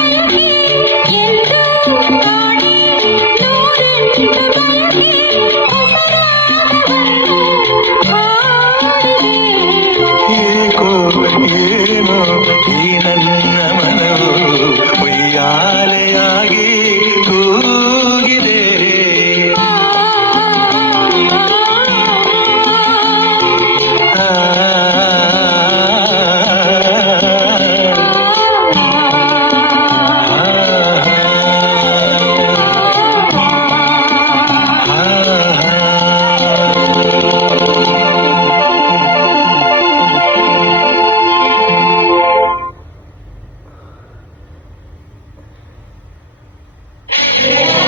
Música Yeah.